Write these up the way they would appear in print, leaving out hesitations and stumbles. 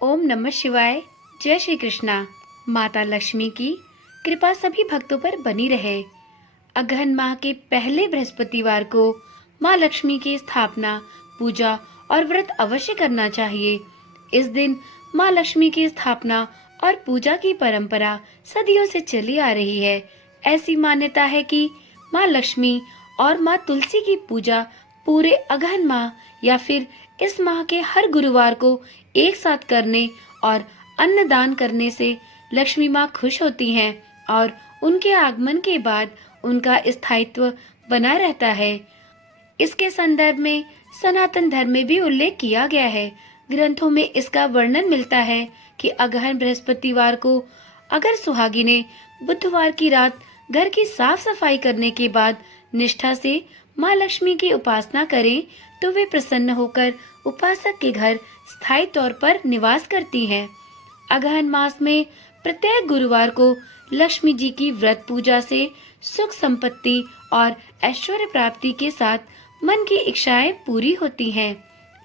ओम नमः शिवाय। जय श्री कृष्णा। माता लक्ष्मी की कृपा सभी भक्तों पर बनी रहे। अगहन माह के पहले बृहस्पतिवार को माँ लक्ष्मी की स्थापना, पूजा और व्रत अवश्य करना चाहिए। इस दिन माँ लक्ष्मी की स्थापना और पूजा की परंपरा सदियों से चली आ रही है। ऐसी मान्यता है कि माँ लक्ष्मी और माँ तुलसी की पूजा पूरे अगहन माह या फिर इस माह के हर गुरुवार को एक साथ करने और अन्न दान करने से लक्ष्मी माँ खुश होती हैं और उनके आगमन के बाद उनका स्थायित्व बना रहता है। इसके संदर्भ में सनातन धर्म में भी उल्लेख किया गया है। ग्रंथों में इसका वर्णन मिलता है कि अगहन बृहस्पतिवार को अगर सुहागिनें बुधवार की रात घर की साफ सफाई करने के बाद निष्ठा से माँ लक्ष्मी की उपासना करें तो वे प्रसन्न होकर उपासक के घर स्थायी तौर पर निवास करती हैं। अगहन मास में प्रत्येक गुरुवार को लक्ष्मी जी की व्रत पूजा से सुख संपत्ति और ऐश्वर्य प्राप्ति के साथ मन की इच्छाएं पूरी होती हैं।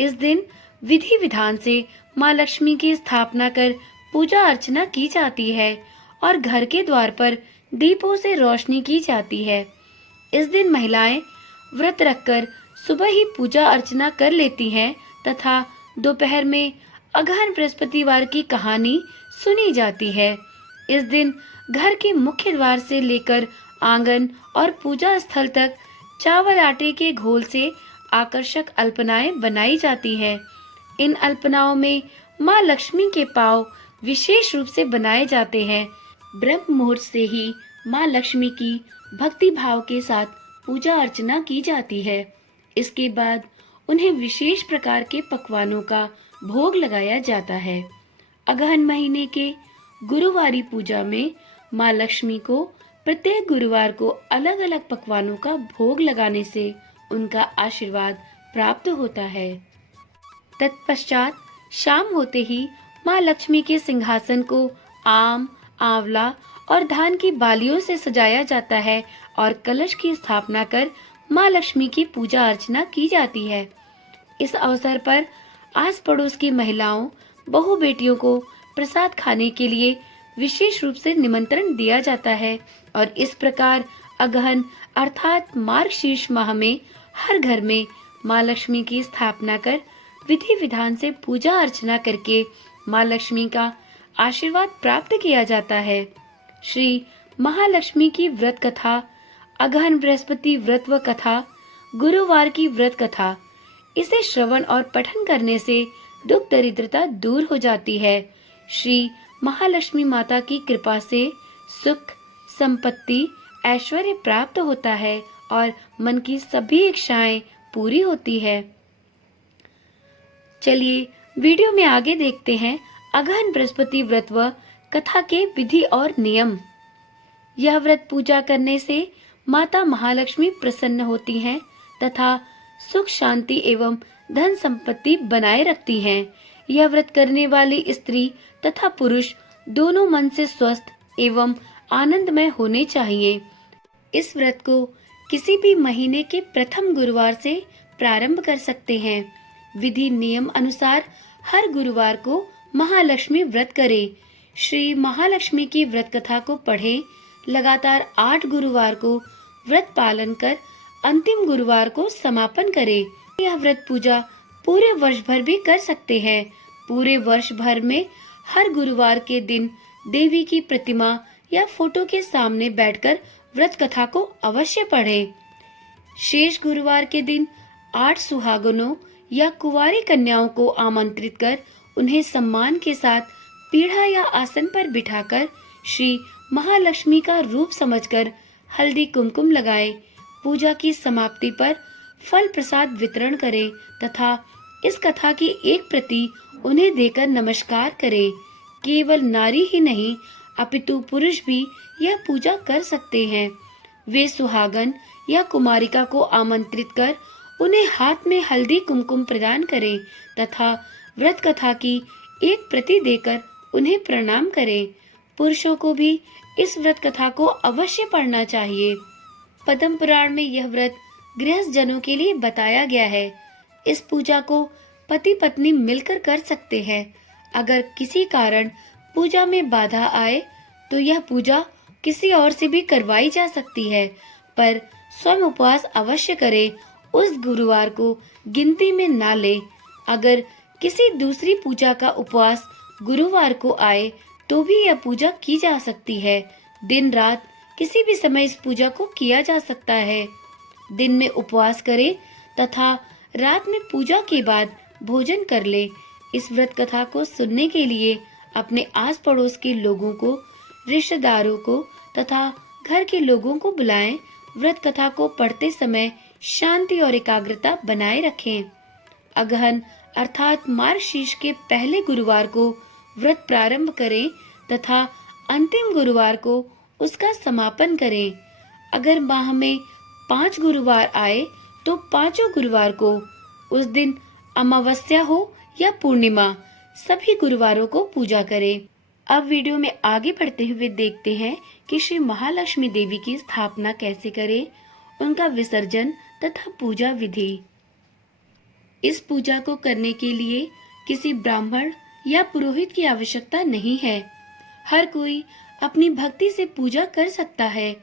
इस दिन विधि विधान से माँ लक्ष्मी की स्थापना कर पूजा अर्चना की जाती है और घर के द्वार पर दीपों से रोशनी की जाती है। इस दिन महिलाएं व्रत रखकर सुबह ही पूजा अर्चना कर लेती हैं तथा दोपहर में अगहन बृहस्पतिवार की कहानी सुनी जाती है। इस दिन घर के मुख्य द्वार से लेकर आंगन और पूजा स्थल तक चावल आटे के घोल से आकर्षक अल्पनाएं बनाई जाती हैं। इन अल्पनाओं में माँ लक्ष्मी के पांव विशेष रूप से बनाए जाते हैं। ब्रह्म मुहूर्त से ही माँ लक्ष्मी की भक्ति भाव के साथ पूजा अर्चना की जाती है। इसके बाद उन्हें विशेष प्रकार के पकवानों का भोग लगाया जाता है। अगहन महीने के गुरुवारी पूजा में माँ लक्ष्मी को प्रत्येक गुरुवार को अलग अलग पकवानों का भोग लगाने से उनका आशीर्वाद प्राप्त होता है। तत्पश्चात शाम होते ही माँ लक्ष्मी के सिंहासन को आम, आंवला और धान की बालियों से सजाया जाता है और कलश की स्थापना कर माँ लक्ष्मी की पूजा अर्चना की जाती है। इस अवसर पर आस पड़ोस की महिलाओं, बहू बेटियों को प्रसाद खाने के लिए विशेष रूप से निमंत्रण दिया जाता है और इस प्रकार अगहन अर्थात मार्गशीर्ष माह में हर घर में माँ लक्ष्मी की स्थापना कर विधि विधान से पूजा अर्चना करके माँ लक्ष्मी का आशीर्वाद प्राप्त किया जाता है। श्री महालक्ष्मी की व्रत कथा, अगहन बृहस्पति व्रत व कथा, गुरुवार की व्रत कथा, इसे श्रवण और पठन करने से दुख दरिद्रता दूर हो जाती है। श्री महालक्ष्मी माता की कृपा से सुख, संपत्ति, ऐश्वर्य प्राप्त होता है और मन की सभी इच्छाएं पूरी होती है। चलिए वीडियो में आगे देखते हैं अगहन बृहस्पति व्रत व कथा के विधि और नियम। यह व्रत पूजा करने से माता महालक्ष्मी प्रसन्न होती हैं तथा सुख, शांति एवं धन संपत्ति बनाए रखती हैं। यह व्रत करने वाली स्त्री तथा पुरुष दोनों मन से स्वस्थ एवं आनंदमय होने चाहिए। इस व्रत को किसी भी महीने के प्रथम गुरुवार से प्रारंभ कर सकते हैं। विधि नियम अनुसार हर गुरुवार को महालक्ष्मी व्रत करें। श्री महालक्ष्मी की व्रत कथा को पढ़ें। लगातार 8 गुरुवार को व्रत पालन कर अंतिम गुरुवार को समापन करें। यह व्रत पूजा पूरे वर्ष भर भी कर सकते हैं। पूरे वर्ष भर में हर गुरुवार के दिन देवी की प्रतिमा या फोटो के सामने बैठकर व्रत कथा को अवश्य पढ़ें। शेष गुरुवार के दिन 8 सुहागनों या कुंवारी कन्याओं को आमंत्रित कर उन्हें सम्मान के साथ पीढ़ा या आसन पर बिठाकर श्री महालक्ष्मी का रूप समझकर हल्दी कुमकुम लगाएं। पूजा की समाप्ति पर फल प्रसाद वितरण करें तथा इस कथा की एक प्रति उन्हें देकर नमस्कार करें। केवल नारी ही नहीं अपितु पुरुष भी यह पूजा कर सकते हैं। वे सुहागन या कुमारिका को आमंत्रित कर उन्हें हाथ में हल्दी कुमकुम प्रदान करें तथा व्रत कथा की एक प्रति देकर उन्हें प्रणाम करें। पुरुषों को भी इस व्रत कथा को अवश्य पढ़ना चाहिए। पद्म पुराण में यह व्रत गृहस्थ जनों के लिए बताया गया है। इस पूजा को पति पत्नी मिलकर कर सकते हैं। अगर किसी कारण पूजा में बाधा आए तो यह पूजा किसी और से भी करवाई जा सकती है, पर स्वयं उपवास अवश्य करें। उस गुरुवार को गिनती में ना ले। अगर किसी दूसरी पूजा का उपवास गुरुवार को आए तो भी यह पूजा की जा सकती है। दिन रात किसी भी समय इस पूजा को किया जा सकता है। दिन में उपवास करें तथा रात में पूजा के बाद भोजन कर ले। इस व्रत कथा को सुनने के लिए अपने आस पड़ोस के लोगों को, रिश्तेदारों को तथा घर के लोगों को बुलाएं। व्रत कथा को पढ़ते समय शांति और एकाग्रता बनाए रखें। अगहन अर्थात मार्गशीर्ष के पहले गुरुवार को व्रत प्रारंभ करें तथा अंतिम गुरुवार को उसका समापन करें। अगर माह में 5 गुरुवार आए तो पांचों गुरुवार को, उस दिन अमावस्या हो या पूर्णिमा, सभी गुरुवारों को पूजा करें। अब वीडियो में आगे बढ़ते हुए देखते हैं कि श्री महालक्ष्मी देवी की स्थापना कैसे करें, उनका विसर्जन तथा पूजा विधि। इस पूजा को करने के लिए किसी ब्राह्मण या पुरोहित की आवश्यकता नहीं है। हर कोई अपनी भक्ति से पूजा कर सकता है।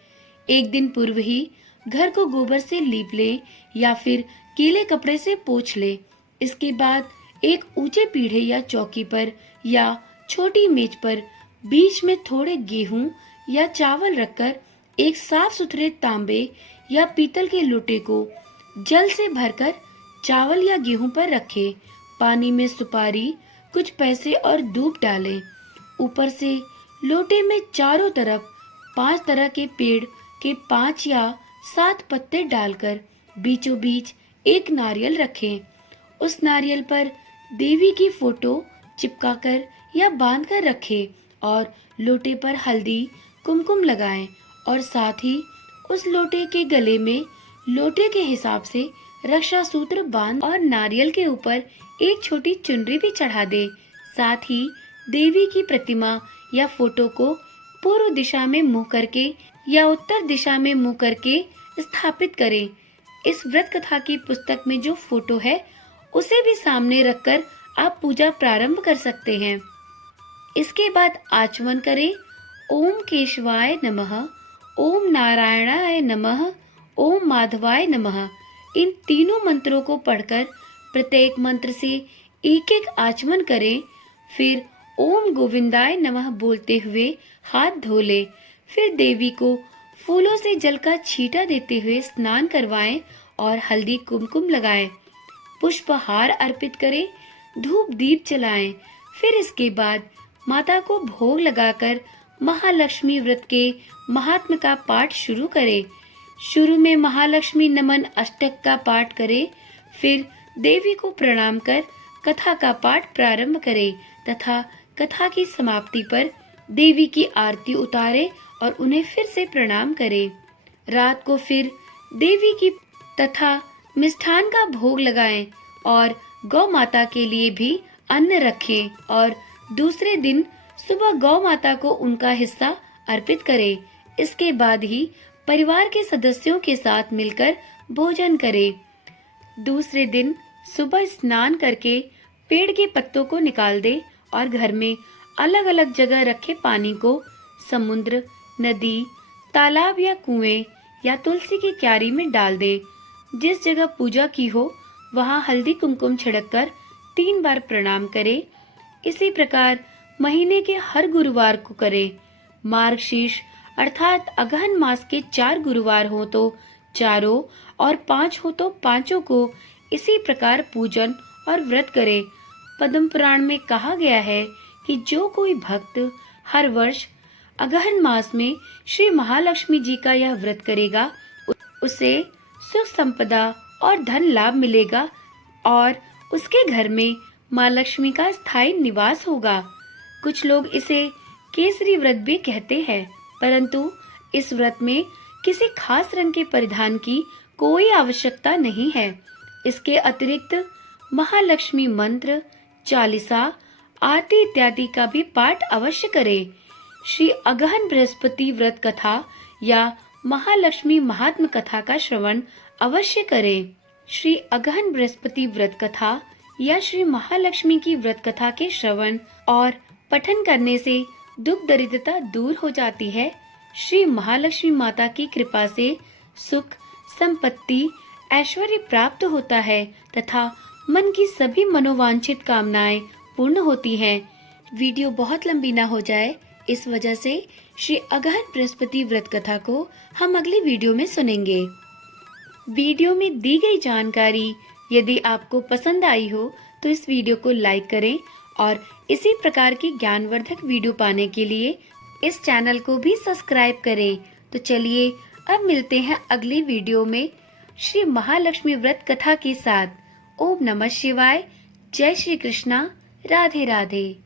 एक दिन पूर्व ही घर को गोबर से लीप ले या फिर गीले कपड़े से पोंछ ले। इसके बाद एक ऊंचे पीढ़े या चौकी पर या छोटी मेज पर बीच में थोड़े गेहूं या चावल रखकर एक साफ सुथरे तांबे या पीतल के लोटे को जल से भरकर चावल या गेहूं पर रखे। पानी में सुपारी, कुछ पैसे और धूप डालें। ऊपर से लोटे में चारों तरफ 5 तरह के पेड़ के 5 या 7 पत्ते डालकर बीचों बीच एक नारियल रखें। उस नारियल पर देवी की फोटो चिपकाकर या बांधकर रखें और लोटे पर हल्दी कुमकुम लगाएं और साथ ही उस लोटे के गले में लोटे के हिसाब से रक्षा सूत्र बांध और नारियल के ऊपर एक छोटी चुनरी भी चढ़ा दे। साथ ही देवी की प्रतिमा या फोटो को पूर्व दिशा में मुंह करके या उत्तर दिशा में मुंह करके स्थापित करें। इस व्रत कथा की पुस्तक में जो फोटो है उसे भी सामने रखकर आप पूजा प्रारंभ कर सकते हैं। इसके बाद आचमन करें। ओम केशवाय नमः, ओम नारायणाय नमः, ओम माधवाय नमः। इन तीनों मंत्रों को पढ़कर प्रत्येक मंत्र से एक एक आचमन करें। फिर ओम गोविंदाय नमः बोलते हुए हाथ धो ले। फिर देवी को फूलों से जल का छींटा देते हुए स्नान करवाएं और हल्दी कुमकुम लगाएं। पुष्पहार अर्पित करें, धूप दीप जलाएं। फिर इसके बाद माता को भोग लगाकर महालक्ष्मी व्रत के महात्म्य का पाठ शुरू करें। शुरू में महालक्ष्मी नमन अष्टक का पाठ करें। फिर देवी को प्रणाम कर कथा का पाठ प्रारंभ करें तथा कथा की समाप्ति पर देवी की आरती उतारें और उन्हें फिर से प्रणाम करें। रात को फिर देवी की तथा मिष्ठान का भोग लगाएं और गौ माता के लिए भी अन्न रखें और दूसरे दिन सुबह गौ माता को उनका हिस्सा अर्पित करें। इसके बाद ही परिवार के सदस्यों के साथ मिलकर भोजन करें। दूसरे दिन सुबह स्नान करके पेड़ के पत्तों को निकाल दे और घर में अलग अलग जगह रखे पानी को समुद्र, नदी, तालाब या कुएं या तुलसी की क्यारी में डाल दे। जिस जगह पूजा की हो वहां हल्दी कुमकुम छिड़ककर 3 बार प्रणाम करें। इसी प्रकार महीने के हर गुरुवार को करें। मार्गशीर्ष अर्थात अगहन मास के 4 गुरुवार हो तो चारों और 5 हो तो पांचों को इसी प्रकार पूजन और व्रत करे। पद्म पुराण में कहा गया है कि जो कोई भक्त हर वर्ष अगहन मास में श्री महालक्ष्मी जी का यह व्रत करेगा उसे सुख संपदा और धन लाभ मिलेगा और उसके घर में माँ लक्ष्मी का स्थायी निवास होगा। कुछ लोग इसे केसरी व्रत भी कहते हैं, परंतु इस व्रत में किसी खास रंग के परिधान की कोई आवश्यकता नहीं है। इसके अतिरिक्त महालक्ष्मी मंत्र, चालीसा, आरती इत्यादि का भी पाठ अवश्य करें। श्री अगहन बृहस्पति व्रत कथा या महालक्ष्मी महात्म कथा का श्रवण अवश्य करें। श्री अगहन बृहस्पति व्रत कथा या श्री महालक्ष्मी की व्रत कथा के श्रवण और पठन करने से दुख दरिद्रता दूर हो जाती है। श्री महालक्ष्मी माता की कृपा से सुख, संपत्ति, ऐश्वर्य प्राप्त होता है तथा मन की सभी मनोवांछित कामनाएं पूर्ण होती हैं। वीडियो बहुत लंबी ना हो जाए, इस वजह से श्री अगहन बृहस्पति व्रत कथा को हम अगली वीडियो में सुनेंगे। वीडियो में दी गई जानकारी यदि आपको पसंद आई हो तो इस वीडियो को लाइक करें और इसी प्रकार की ज्ञानवर्धक वीडियो पाने के लिए इस चैनल को भी सब्सक्राइब करें। तो चलिए अब मिलते हैं अगली वीडियो में श्री महालक्ष्मी व्रत कथा के साथ। ओम नमः शिवाय। जय श्री कृष्णा। राधे राधे।